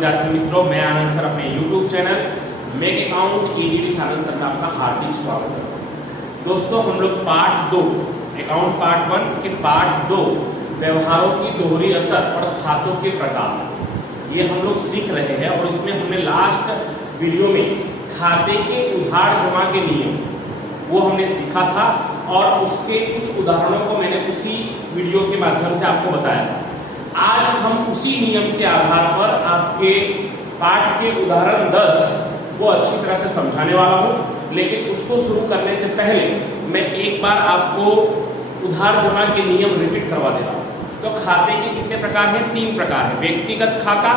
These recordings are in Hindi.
विद्यार्थी मित्रों, मैं आनंद सर अपने YouTube channel make account EDD आनंद सर में आपका हार्दिक स्वागत है। दोस्तों, हम लोग पार्ट 2 अकाउंट पार्ट 1 के पार्ट 2 व्यवहारों की दोहरी असर और खातों के प्रकार ये हम लोग सीख रहे हैं। और इसमें हमने लास्ट वीडियो में खाते के उधार जमा के नियम वो हमने सीखा था और उसके कुछ उदाहरणों को मैंने उसी वीडियो के माध्यम से आपको बताया था। आज हम उसी नियम के आधार पर आपके पाठ के उदाहरण 10 को अच्छी तरह से समझाने वाला हूं। लेकिन उसको शुरू करने से पहले मैं एक बार आपको उधार जमा के नियम रिपीट करवा दे रहा हूं। तो खाते के कितने प्रकार हैं? 3 प्रकार है। व्यक्तिगत खाता,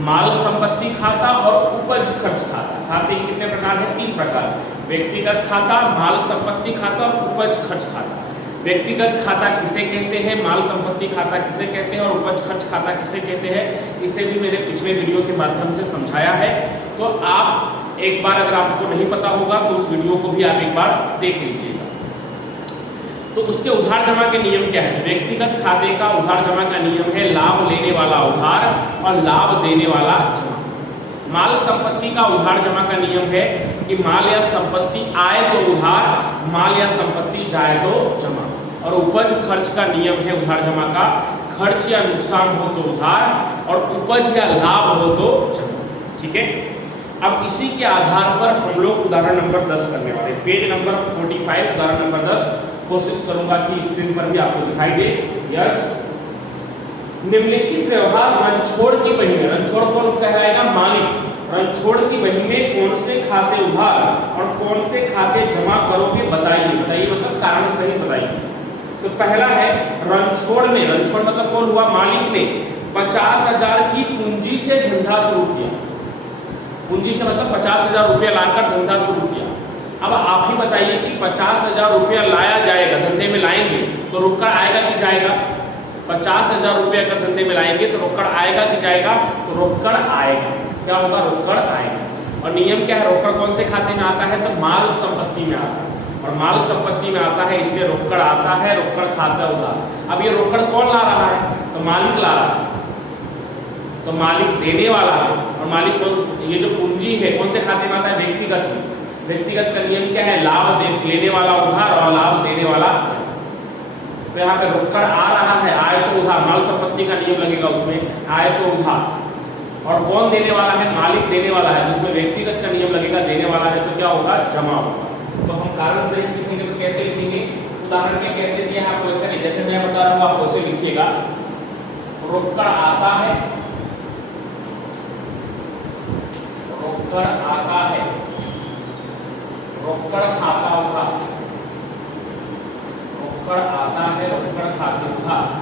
माल संपत्ति खाता और उपज खर्च खाता। खाते के कितने प्रकार हैं? 3 प्रकार। व्यक्तिगत खाता, माल संपत्ति खाता और उपज खर्च खाता। व्यक्तिगत खाता किसे कहते हैं, माल संपत्ति खाता किसे कहते हैं और उपज खर्च खाता किसे कहते हैं, इसे भी मैंने पिछले वीडियो के माध्यम से समझाया है। तो आप एक बार, अगर आपको नहीं पता होगा तो उस वीडियो को भी आप एक बार देख लीजिएगा। तो उसके उधार जमा के नियम क्या है? व्यक्तिगत खाते का उधार जमा का नियम है लाभ लेने वाला उधार और लाभ देने वाला जमा। माल संपत्ति का उधार जमा का नियम है कि माल या संपत्ति आए तो उधार, माल या संपत्ति जाए तो जमा। और उपज खर्च का नियम है उधार जमा का, खर्च या नुकसान हो तो उधार और उपज या लाभ हो तो जमा। ठीक है, अब इसी के आधार पर हम लोग उदाहरण नंबर 10 करने वाले। पेज नंबर 45 उदाहरण नंबर 10 कोशिश करूंगा कि स्क्रीन पर भी आपको दिखाई दे। यस, निम्नलिखित व्यवहार रणछोड़ की बही में, रणछोड़ कौन कहलाएगा? मालिक। रणछोड़ की बही में कौन से खाते उधार और कौन से खाते जमा करोगे बताइए। बताइए मतलब कारण सही बताइए। तो पहला है रणछोड़ ने, रणछोड़ मतलब कौन हुआ? मालिक ने 50,000 की पूंजी से धंधा शुरू किया। पूंजी से मतलब 50,000 रुपया लाकर धंधा शुरू किया। अब आप ही बताइए कि 50,000 रुपया लाया जाएगा, धंधे में लाएंगे तो रोकड़ आएगा कि जाएगा? 50,000 रुपया का धंधे में लाएंगे तो रोकड़ आएगा कि जाएगा? तो रोकड़ आएगा। क्या होगा? रोकड़ आएगा। और नियम क्या है? रोकड़ कौन से खाते में आता है? तो माल संपत्ति में आता है। और माल संपत्ति में आता है इसलिए रोकड़ आता है, रोकड़ खाता उधार। अब ये रोकड़ कौन ला रहा है? तो मालिक ला रहा है। तो मालिक देने वाला है। और मालिक कौन? ये जो पूंजी है कौन से खाते में आता है? व्यक्तिगत में। व्यक्तिगत का नियम क्या है? लाभ लेने वाला उधार और लाभ देने वाला जमा। तो यहाँ पे रोकड़ आ रहा है, आए तो उधार, माल संपत्ति का नियम लगेगा उसमें, आए तो उधार। और कौन देने वाला है? मालिक देने वाला है, जिसमें व्यक्तिगत का नियम लगेगा, देने वाला है तो क्या होगा? जमा होगा। तो हम कारण सही लिखेंगे तो कैसे लिखेंगे? उदाहरण में कैसे दिया है आपको ऐसे नहीं, जैसे मैं बता रहा हूँ आप वैसे लिखिएगा। रोकड़ आता है, रोकड़ आता है, रोकड़ खाता उधार, रोकड़ आता है, रोकड़ खाते उधार।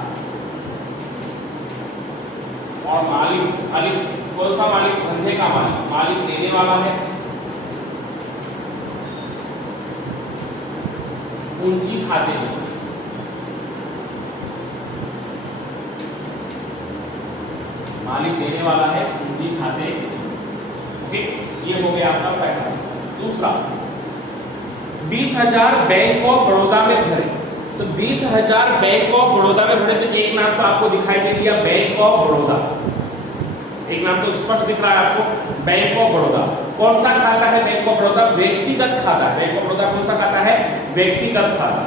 और मालिक, मालिक कौन सा मालिक? धंधे का मालिक। मालिक देने वाला है, पूंजी खाते में। मालिक देने वाला है, पूंजी खाते। ठीक, ये हो गया आपका पहला। दूसरा, 20,000 बैंक ऑफ बड़ौदा में भरे। तो 20,000 बैंक ऑफ बड़ौदा में भरे। तो एक नाम तो आपको दिखाई दे दिया, बैंक ऑफ बड़ौदा। एक नाम तो स्पष्ट दिख रहा है आपको, बैंक ऑफ बड़ौदा। कौन सा खाता है बैंक ऑफ बड़ौदा? व्यक्तिगत खाता है। बैंक ऑफ बड़ौदा कौन सा खाता है? व्यक्तिगत खाता।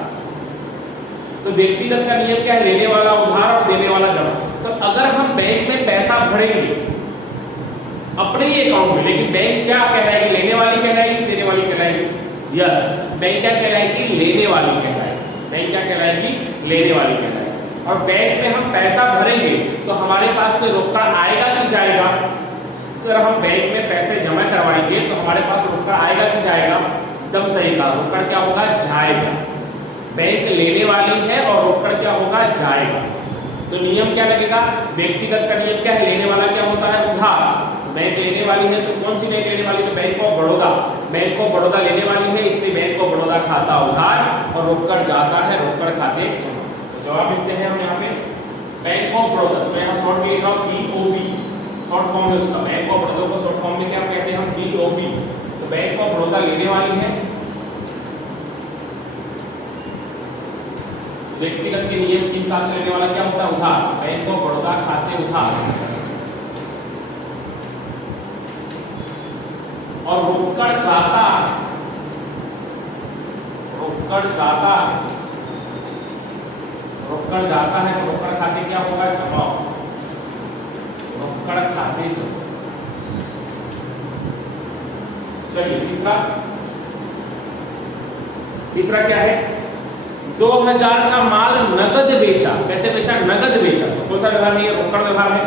तो व्यक्तिगत का नियम क्या है? लेने वाला उधार और देने वाला जमा। तो अगर हम बैंक में पैसा भरेंगे अपने ही अकाउंट में, लेकिन बैंक क्या कहलाएगी? लेने वाली कहलाएगी कि देने वाली कहलाएगी? यस, बैंक क्या कहलाएगी? लेने वाली कहलाएगी। बैंक क्या कहलाएगी? लेने वाली कहलाएगी। और बैंक में हम पैसा भरेंगे तो हमारे पास से रोकड़ आएगा कि जाएगा? अगर हम बैंक में पैसे जमा करवाएंगे तो हमारे पास रोकड़ आएगा कि जाएगा? एकदम सही कहा, रोकड़ क्या होगा? जाएगा। बैंक लेने वाली है और रोकड़ क्या होगा? जाएगा। तो नियम क्या लगेगा? व्यक्तिगत का नियम क्या है? लेने वाला क्या होता है? उधार। बैंक लेने वाली है तो कौन सी बैंक लेने वाली? तो bank of Baroda. Bank of Baroda लेने वाली है इसलिए बैंक ऑफ बड़ौदा खाता उधार और रोकड़ जाता है, रोकड़ खाते जमा। तो जवाब लिखते हैं हम यहाँ पे बैंक ऑफ बड़ौदा। तो मैं यहाँ शॉर्ट में लिख रहा हूँ BOB, शॉर्ट फॉर्म है उसका। बैंक ऑफ बड़ौदा को शॉर्ट फॉर्म में क्या कहते हैं हम? BOB। तो बैंक ऑफ बड़ौदा लेने वाली है, व्यक्तिगत के नियम के हिसाब से लेने वाला क्या होता है? उधार। बैंक ऑफ बड़ौदा खाते उधार। और रोकड़ जाता है, रोकड़ जाता है, रोकड़ जाता है तो रोकड़ खाते क्या होगा, जमा, रोकड़ खाते जमा। चलिए तीसरा, तीसरा क्या है, 2000 का माल नगद बेचा। कैसे बेचा, नगद बेचा। तो कौन सा व्यवहार है, ये रोकड़ व्यवहार है।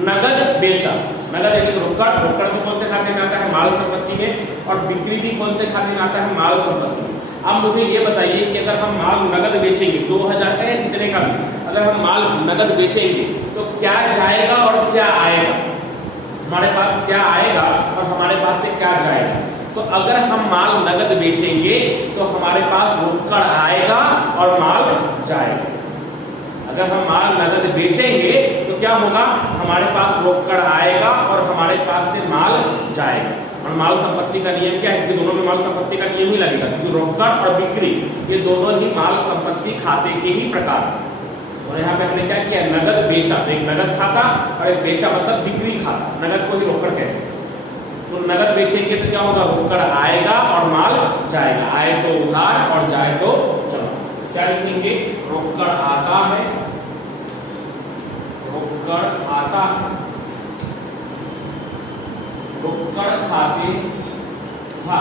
नगद बेचा, नगद यानी कि रोकड़, रोकड़ भी कौन से खाते में आता है, माल संपत्ति में, और बिक्री भी कौन से खाते में आता है, माल संपत्ति में। अब मुझे ये बताइए कि अगर हम माल नगद बेचेंगे 2000 का या कितने का भी, अगर हम माल नगद बेचेंगे तो क्या जाएगा और क्या आएगा, हमारे पास क्या आएगा और हमारे पास से क्या जाएगा। तो अगर हम माल नगद बेचेंगे तो हमारे पास रोकड़ आएगा और माल जाएगा। अगर हम माल नगद बेचेंगे तो क्या होगा, हमारे पास रोकड़ आएगा और हमारे पास से माल जाएगा। और माल संपत्ति का नियम क्या है कि दोनों में माल संपत्ति का नियम ही लगेगा, क्योंकि रोकड़ और बिक्री ये दोनों ही माल संपत्ति खाते के ही प्रकार हैं। और यहाँ पे हमने क्या किया, नगद बेचा, तो एक नगद खाता और एक बेचा मतलब बिक्री खाता, नगद को ही रोकड़ कहते हैं। तो नगद बेचेंगे तो क्या होगा, रोकड़ आएगा और माल जाएगा, आए तो उधार और जाए तो जमा। क्या लिखेंगे, रोकड़ आता है, रोकड़ आता है, रोकड़ खाते था।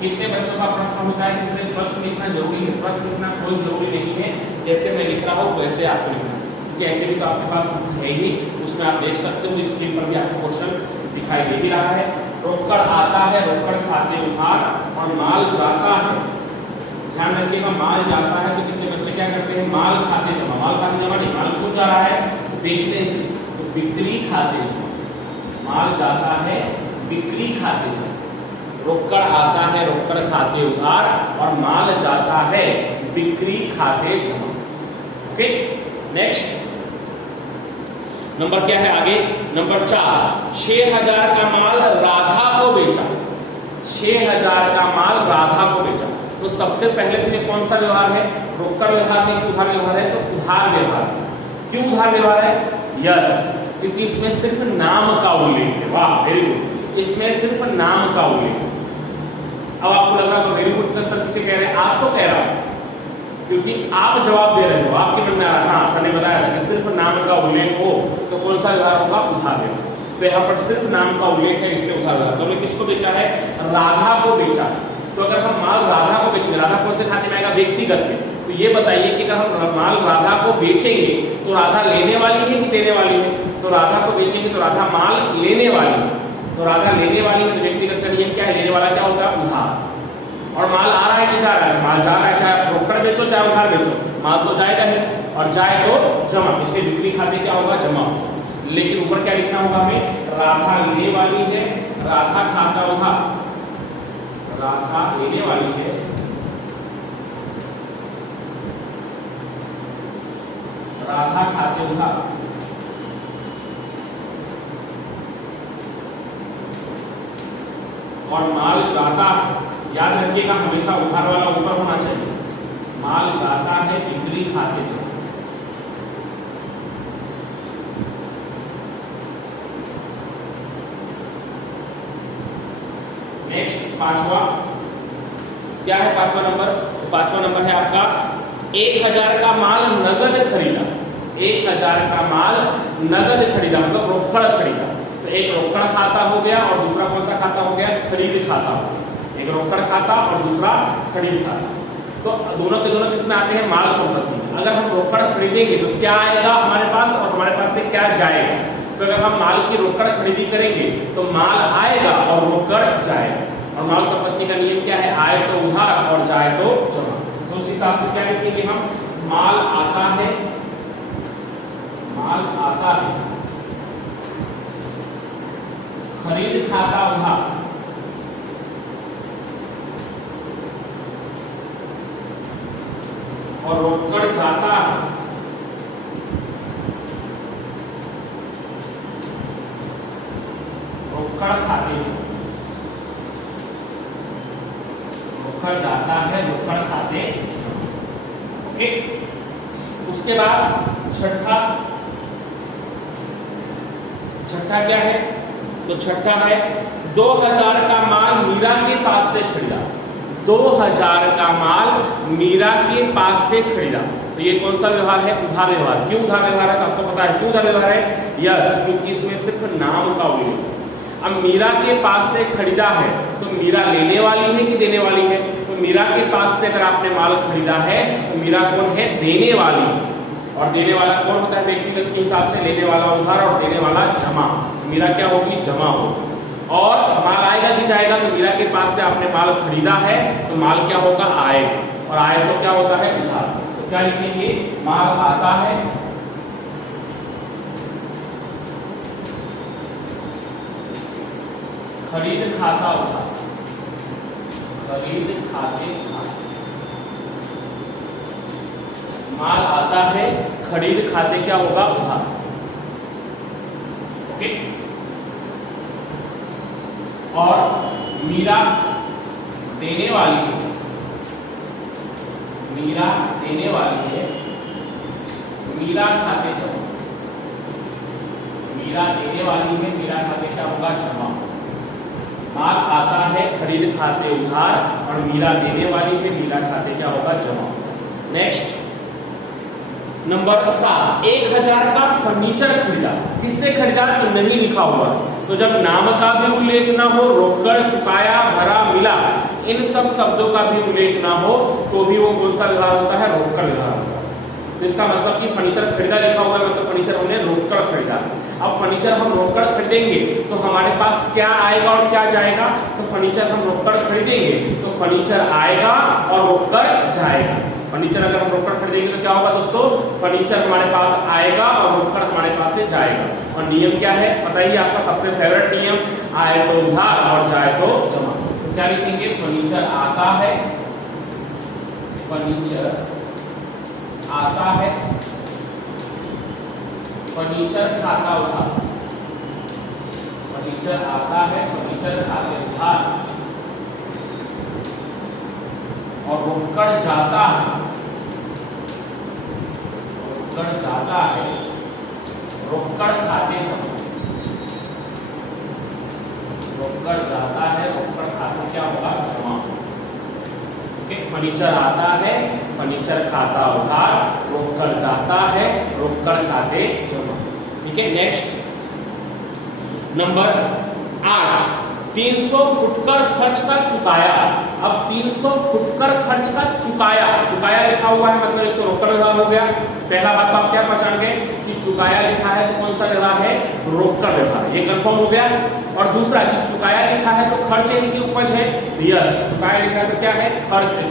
कितने बच्चों का प्रश्न होता है, इसमें प्रश्न लिखना जरूरी है, प्रश्न लिखना कोई जरूरी नहीं है, जैसे मैं लिख रहा हूँ वैसे आपको लिखना, क्योंकि ऐसे भी तो आपके पास बुक है ही, उसमें आप देख सकते हो, स्क्रीन पर भी आपको क्वेश्चन दिखाई दे भी रहा है। रोकड़ आता है, रोकड़ खाते उधार और माल जाता है। ध्यान रखिएगा, माल जाता है तो कितने बच्चे क्या करते हैं, माल खाते जमा, माल खाते जमा नहीं, माल क्यों जा रहा है, बेचने से, तो बिक्री खाते जमा, माल जाता है बिक्री खाते जमा। रोकड़ आता है, रोकड़ खाते उधार और माल जाता है बिक्री खाते जमा। ओके, नेक्स्ट नंबर क्या है आगे, नंबर 4, 6000 का माल राधा को बेचा। 6000 का माल राधा को बेचा। तो सबसे पहले तो ये कौन सा व्यवहार है, रोकड़ व्यवहार है कि उधार व्यवहार है, तो उधार व्यवहार है। क्यों उधार व्यवहार है, यस, क्योंकि इसमें सिर्फ नाम का उल्लेख है। वाह, वेरी गुड, इसमें सिर्फ नाम का उल्लेख है। अब आपको लग रहा है वेरी गुड का सर किसे कह रहे हैं, आपको कह रहा हूं, क्योंकि आप जवाब दे रहे हो, आपके मन में आ रहा, हाँ सर ने बताया कि सिर्फ नाम का उल्लेख हो तो कौन सा व्यवहार होगा, उधार व्यवहार। तो यहाँ पर सिर्फ नाम का उल्लेख है, इसलिए उधार व्यवहार। तो हमने किसको बेचा है, राधा को बेचा। तो अगर हम माल राधा को बेचेंगे, राधा कौन से खाते में आएगा, व्यक्तिगत में, तो ये बताइए कि अगर हम माल राधा को बेचेंगे तो राधा लेने वाली है कि देने वाली है, तो राधा को बेचेंगे तो राधा माल लेने वाली है, तो राधा लेने वाली है, तो व्यक्तिगत का नियम क्या है, लेने वाला क्या होगा, उधार। और माल आ रहा है कि जा रहा है, माल जा रहा है, चाहे आप रोकड़ बेचो चाहे उधार बेचो, माल तो जाएगा ही, और जाए तो जमा, इसलिए बिक्री खाते क्या होगा, जमा। लेकिन ऊपर क्या लिखना होगा हमें, राधा लेने वाली है, राधा खाता उधार, राधा लेने वाली है, राधा खाते उधार, और माल जाता है। याद रखिएगा हमेशा उधार वाला ऊपर होना चाहिए, माल जाता है बिक्री खाते जमा। नेक्स्ट पांचवा क्या है, पांचवा नंबर, पांचवा नंबर है आपका 1000 का माल नगद खरीदा। 1000 का माल नगद खरीदा मतलब रोकड़ खरीदा। तो एक रोकड़ खाता हो गया और दूसरा कौन सा खाता हो गया, खरीद खाता हो गया। एक रोकड़ खाता और दूसरा खरीद खाता। तो दोनों के दोनों किसमें आते हैं, माल संपत्ति। अगर हम रोकड़ खरीदेंगे तो क्या आएगा हमारे पास और हमारे पास से क्या जाएगा। तो अगर हम माल की रोकड़ खरीदी करेंगे तो माल आएगा और रोकड़ जाएगा। और माल संपत्ति का नियम क्या है, आए तो उधार और जाए तो जमा। तो उस हिसाब से क्या लिखेंगे हम, माल आता है, माल आता है, खरीद खाता उधार, और रोकड़ जाता है, रोकड़ खाते, रोकड़ जाता है, रोकड़ खाते। ओके, उसके बाद छठा क्या है, तो छठा है 2000 का माल मीरा के पास से खरीदा, 2000 का माल मीरा के पास से खरीदा। तो ये कौन सा व्यवहार है? उधार व्यवहार। क्यों उधार व्यवहार है? तो आपको पता है क्यों उधार व्यवहार है? यस, क्योंकि इसमें सिर्फ नाम का उल्लेख है। अब मीरा के पास से खरीदा है तो मीरा लेने वाली है कि देने वाली है? तो मीरा के पास से अगर आपने माल खरीदा है तो मीरा कौन है? देने वाली है। और देने वाला कौन होता है? व्यक्तिगत के हिसाब से लेने वाला उधार और देने वाला जमा। मीरा क्या होगी? जमा होगी। और माल आएगा कि जाएगा? तो मीरा के पास से आपने माल खरीदा है तो माल क्या होगा? आएगा। और आए तो क्या होता है? उधार। तो क्या लिखेंगे? माल आता है, खरीद खाता उधार, खरीद खाते उधार। माल आता है, खरीद खाते क्या होगा? उधार। ओके। और मीरा देने वाली है, मीरा देने वाली है, मीरा खाते जमा। मीरा देने वाली है, मीरा खाते क्या होगा? जमा। माल आता है, खरीद खाते उधार, और मीरा देने वाली है, मीरा खाते क्या होगा? जमा। नेक्स्ट नंबर 7, 1000 का फर्नीचर खरीदा। किससे खरीदा? तो नहीं लिखा हुआ। तो जब नाम का भी उल्लेख ना हो, रोकड़, चुकाया, भरा, मिला, इन सब शब्दों का भी उल्लेख ना हो, तो भी वो कौन सा व्यवहार होता है? रोकड़ व्यवहार होता है। तो इसका मतलब कि फर्नीचर खरीदा लिखा हुआ है, मतलब फर्नीचर हमने रोकड़ खरीदा। अब फर्नीचर हम रोकड़ खरीदेंगे तो हमारे पास क्या आएगा और क्या जाएगा? तो फर्नीचर हम रोकड़ खरीदेंगे तो फर्नीचर आएगा और रोकड़ जाएगा। फर्नीचर अगर हम रोकड़ खरीदेंगे तो क्या होगा दोस्तों? फर्नीचर हमारे पास आएगा और रोकड़ हमारे पास से जाएगा। और नियम क्या है? पता ही आपका सबसे फेवरेट नियम, आए तो उधार और जाए तो जमा। तो क्या लिखेंगे? फर्नीचर आता है, फर्नीचर आता है, फर्नीचर खाता उधार, फर्नीचर आता है, फर्नीचर खाते उधार। और रोकड़ जाता है, रोकड़ जाता है, रोकड़ खाते जमा। रोकड़ जाता है, रोकड़ खाते क्या होगा? जमा। फर्नीचर आता है, फर्नीचर खाता उधार, रोकड़ जाता है, रोकड़ खाते जमा। ठीक है। नेक्स्ट नंबर 8, 300 फुटकर खर्च का चुकाया। अब 300 फुटकर खर्च का चुकाया, चुकाया लिखा हुआ है मतलब एक तो रोकड़ व्यवहार हो गया। पहला बात तो आप क्या पहचान गए कि चुकाया लिखा है तो कौन सा व्यवहार है? रोकड़ व्यवहार। ये कंफर्म हो गया। और दूसरा कि चुकाया लिखा है तो खर्च है कि उपज है? यस, चुकाया लिखा है तो क्या है? खर्च है।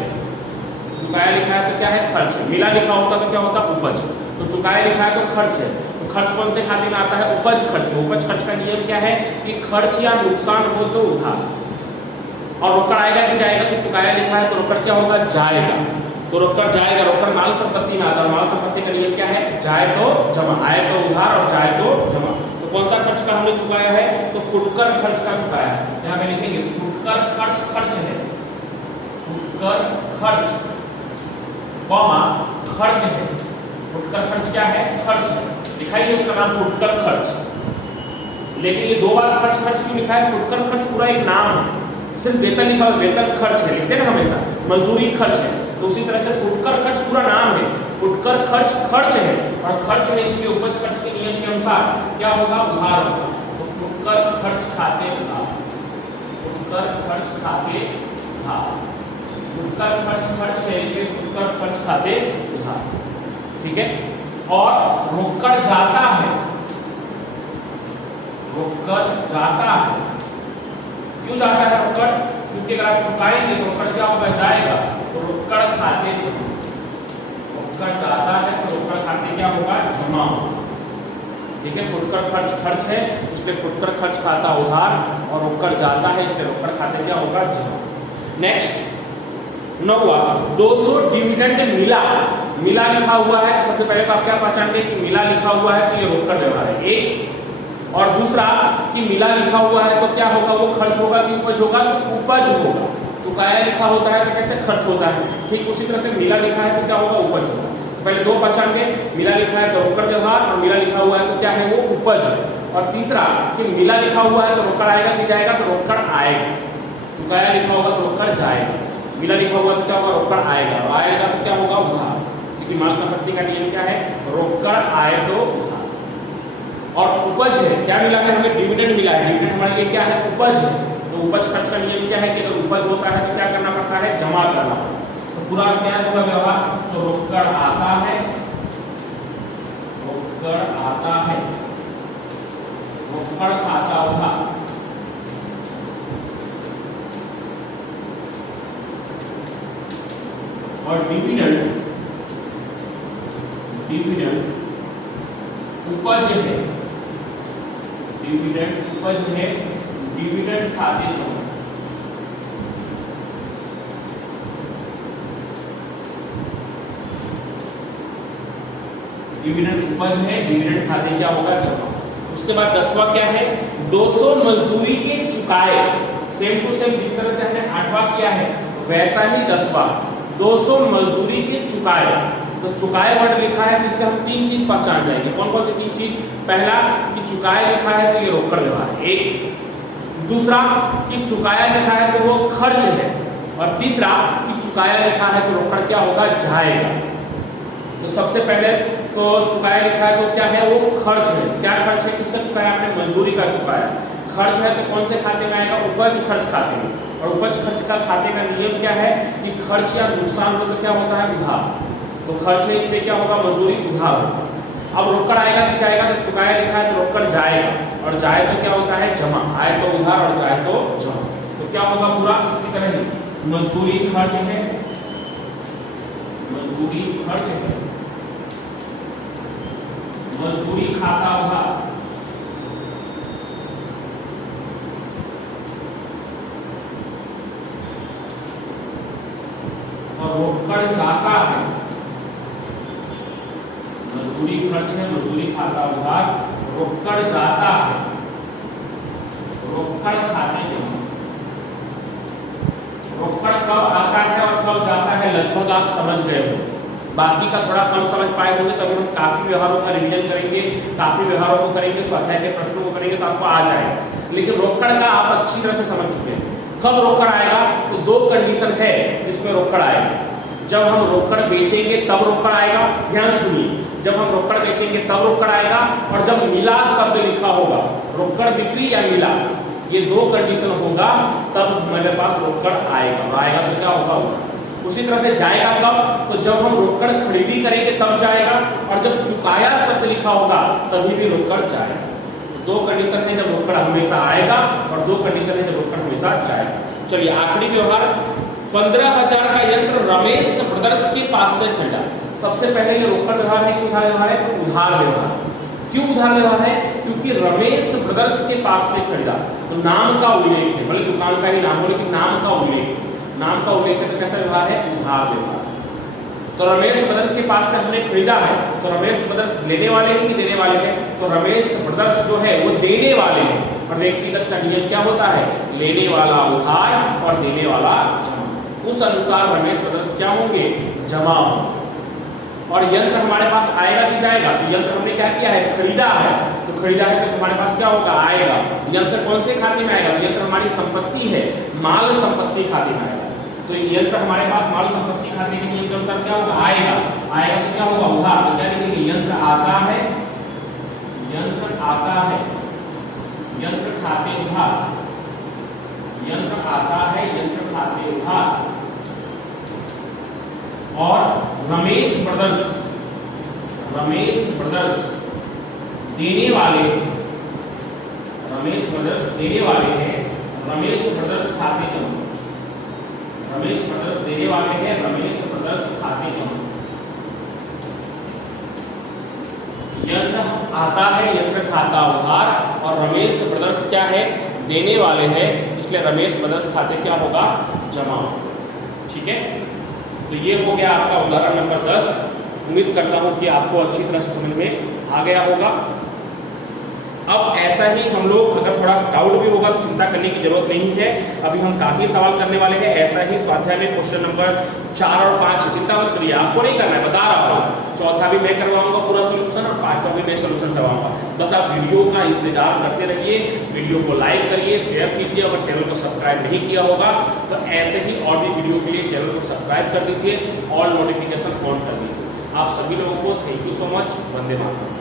चुकाया लिखा है तो क्या है? खर्च है। मिला लिखा होता तो क्या होता? उपज। तो चुकाया लिखा है तो खर्च है। तो खर्च कौन से खाते में आता है? उपज खर्च। उपज खर्च का नियम क्या है कि खर्च या नुकसान हो तो उधार। और रोकड़ आएगा कि जाएगा? तो चुकाया लिखा है तो रोकड़ क्या होगा? जाएगा। तो रोकड़ जाएगा। रोकड़ माल संपत्ति में आता है। माल संपत्ति का नियम क्या है? जाए तो जमा। आए तो उधार और जाए तो जमा। तो कौन सा खर्च का हमने चुकाया है? तो फुटकर खर्च का चुकाया है। यहाँ पे लिखेंगे फुटकर खर्च, खर्च है, फुटकर खर्च कॉमा खर्च है। फुटकर खर्च क्या है? खर्च है। दिखाइए उसका नाम फुटकर खर्च। लेकिन ये दो बार खर्च खर्च क्यों लिखा है? फुटकर खर्च पूरा एक नाम है, सिर्फ वेतन लिखा हुआ, वेतन खर्च है लिखते हैं ना हमेशा, मजदूरी खर्च है। तो उसी तरह से फुटकर खर्च पूरा नाम है। फुटकर खर्च खर्च है और खर्च में इसके उपज खर्च के नियम के अनुसार क्या होगा? उधार होगा। तो फुटकर खर्च खाते उधार, फुटकर खर्च खाते उधार। फुटकर खर्च खर्च है इसलिए फुटकर खर्च खाते उधार। ठीक है। और रोकड़ जाता है, रोकड़ जाता है। क्यों जाता है रोकड़? क्योंकि अगर आप चुकाएंगे तो रोकड़ क्या होगा? जाएगा। तो रोकड़ खाते जमा। रोकड़ जाता है तो रोकड़ खाते क्या होगा? जमा होगा। ठीक है। फुटकर खर्च खर्च है इसलिए फुटकर खर्च खाता उधार, और रोकड़ जाता है इसलिए रोकड़ खाते क्या होगा? जमा। नेक्स्ट 9वां, 200 डिविडेंड मिला। मिला लिखा हुआ है तो सबसे पहले तो आप क्या पहचानते हैं कि मिला लिखा हुआ है तो ये रोकड़ व्यवहार है एक। और दूसरा कि मिला लिखा हुआ है तो क्या होगा? वो खर्च होगा कि उपज होगा? तो उपज होगा। चुकाया लिखा होता है तो कैसे खर्च होता है? ठीक उसी तरह से मिला लिखा है तो क्या होगा? उपज होगा। तो पहले दो पहचान के, मिला लिखा है तो रोकड़ व्यवहार और मिला लिखा हुआ है तो क्या है? वो उपज है। और तीसरा कि मिला लिखा हुआ है तो रोकड़ आएगा कि जाएगा, तो रोकड़ आएगा। चुकाया लिखा होगा तो रोकड़ जाएगा। मिला लिखा हुआ तो क्या होगा, रोकड़ आएगा, और आएगा तो क्या होगा, उधार। क्योंकि माल संपत्ति का नियम क्या है, रोकड़ आए तो उधार। और उपज है, क्या मिला है हमें, डिविडेंड मिला है। डिविडेंड हमारे लिए क्या है, उपज है। तो उपज खर्च का नियम क्या है कि अगर उपज होता है तो क्या करना पड़ता है, जमा करना पड़ता है। तो पूरा क्या होगा व्यवहार, तो रोकड़ आता है, रोकड़ आता है, रोकड़ खाता उधार। और डिविडेंड, डिविडेंड उपज है, डिविडेंड उपज है, डिविडेंड खाते जमा। डिविडेंड उपज है, डिविडेंड खाते क्या होगा, जमा। उसके बाद 10वां क्या है, 200 मजदूरी के चुकाए। सेम टू सेम जिस तरह से हमने 8वां किया है वैसा ही 10वां, 200 मजदूरी के चुकाए। तो चुकाए वर्ड लिखा है जिससे हम 3 चीज पहचान जाएंगे। कौन कौन सी 3 चीज, पहला कि चुकाए लिखा है तो ये रोकड़ व्यवहार है, एक। दूसरा कि चुकाया लिखा है तो वो खर्च है, और तीसरा कि चुकाया लिखा है तो रोकड़ क्या होगा, जाएगा। तो सबसे पहले तो चुकाया लिखा है तो क्या है, वो खर्च है। क्या खर्च है, किसका चुकाया, आपने मजदूरी का चुकाया। खर्च है तो कौन से खाते में आएगा, उपज खर्च खाते में। और उपज खर्च का खाते का नियम क्या है कि खर्च या नुकसान हो तो क्या होता है, उधार। तो खर्च है, इसमें क्या होगा, मजदूरी उधार। अब रोकड़ आएगा कि जाएगा, तो चुकाया लिखा है तो रोकड़ जाएगा, और जाए तो क्या होता है, जमा। आए तो उधार और जाए तो जमा। तो क्या होगा पूरा इसी तरह ही, मजदूरी खर्च है, मजदूरी खर्च है, मजदूरी खाता उधार, और रोकड़ जाता है। मजदूरी खर्च है, मजदूरी खाता उधार, रोकड़ जाता है, रोकड़ खाते जमा। रोकड़ कब आता है और कब जाता है लगभग आप समझ गए हो। बाकी का थोड़ा कम समझ पाए होंगे, तभी हम काफी व्यवहारों का रिवीजन करेंगे, काफी व्यवहारों को करेंगे, स्वाध्याय के प्रश्नों को करेंगे तो आपको आ जाएगा। लेकिन रोकड़ का आप अच्छी तरह से समझ चुके हैं। कब रोकड़ आएगा, तो 2 कंडीशन है जिसमें रोकड़ आएगा। जब हम रोकड़ बेचेंगे तब रोकड़ आएगा, ध्यान सुनिए। जब हम रोकड़ बेचेंगे तब रोकड़ आएगा, और जब मिला शब्द लिखा होगा, रोकड़ बिक्री या मिला, ये 2 कंडीशन होगा तब मेरे पास रोकड़ आएगा। और आएगा तो क्या होगा, उसी तरह से जाएगा कब, तो जब हम रोकड़ खरीदी करेंगे तब जाएगा, और जब चुकाया शब्द लिखा होगा तभी भी रोकड़ जाएगा। 2 कंडीशन है जब रोकड़ हमेशा आएगा, और 2 कंडीशन है जब रोकड़ हमेशा जाएगा। चलिए आखिरी व्यवहार, 15,000 का यंत्र रमेश ब्रदर्स के पास से खरीदा। सबसे पहले ये रोकड़ व्यवहार है कि उधार व्यवहार है, तो उधार व्यवहार। क्यों उधार व्यवहार है, क्योंकि रमेश ब्रदर्स के पास से खरीदा। तो नाम का उल्लेख है, भले दुकान का ही नाम हो लेकिन नाम का उल्लेख है। नाम का उल्लेख है तो कैसा व्यवहार है, उधार व्यवहार। तो रमेश ब्रदर्स के पास से हमने खरीदा है, तो रमेश ब्रदर्स लेने वाले हैं कि देने वाले हैं, तो रमेश ब्रदर्स जो है वो देने वाले हैं। और व्यक्तिगत का नियम क्या होता है, लेने वाला उधार और देने वाला जमा। उस अनुसार रमेश ब्रदर्स क्या होंगे, जमा होंगे। और यंत्र हमारे पास आएगा कि जाएगा, तो यंत्र हमने क्या किया है, खरीदा है। तो खरीदा है तो हमारे पास क्या होगा, आएगा। यंत्र कौन से खाते में आएगा, तो यंत्र हमारी संपत्ति है, माल संपत्ति खाते में आएगा। तो यंत्र हमारे पास माल संपत्ति खाते के नियम के अनुसार क्या होगा, आएगा। आएगा तो क्या होगा, उधार। तो क्या लिखेंगे, यंत्र आता है, यंत्र आता है, यंत्र खाते उधार, यंत्र आता है, यंत्र खाते उधार। और रमेश ब्रदर्स, रमेश ब्रदर्स देने वाले, रमेश ब्रदर्स देने वाले हैं, रमेश ब्रदर्स खाते जमा। रमेश ब्रदर्स देने वाले हैं, रमेश ब्रदर्स खाते जमा। यंत्र आता है, यंत्र खाता उधार, और रमेश ब्रदर्स क्या है, देने वाले हैं, इसलिए रमेश ब्रदर्स खाते क्या होगा, जमा। ठीक है, तो ये हो गया आपका उदाहरण नंबर 10। उम्मीद करता हूं कि आपको अच्छी तरह से समझ में आ गया होगा। अब ऐसा ही हम लोग, अगर थोड़ा डाउट भी होगा तो चिंता करने की जरूरत नहीं है, अभी हम काफी सवाल करने वाले हैं। ऐसा ही स्वाध्याय में क्वेश्चन नंबर 4 और 5, चिंता मत करिए, आपको नहीं करना है, बता रहा हूँ। चौथा भी मैं करवाऊंगा पूरा सोल्यूशन, और 5वां भी मैं सोल्यूशन करवाऊंगा। बस आप वीडियो का इंतजार करते रहिए, वीडियो को लाइक करिए, शेयर कीजिए। अगर चैनल को सब्सक्राइब नहीं किया होगा तो ऐसे ही और भी वीडियो के लिए चैनल को सब्सक्राइब कर दीजिए, ऑल नोटिफिकेशन ऑन कर दीजिए। आप सभी लोगों को thank you so much. Vande Mataram.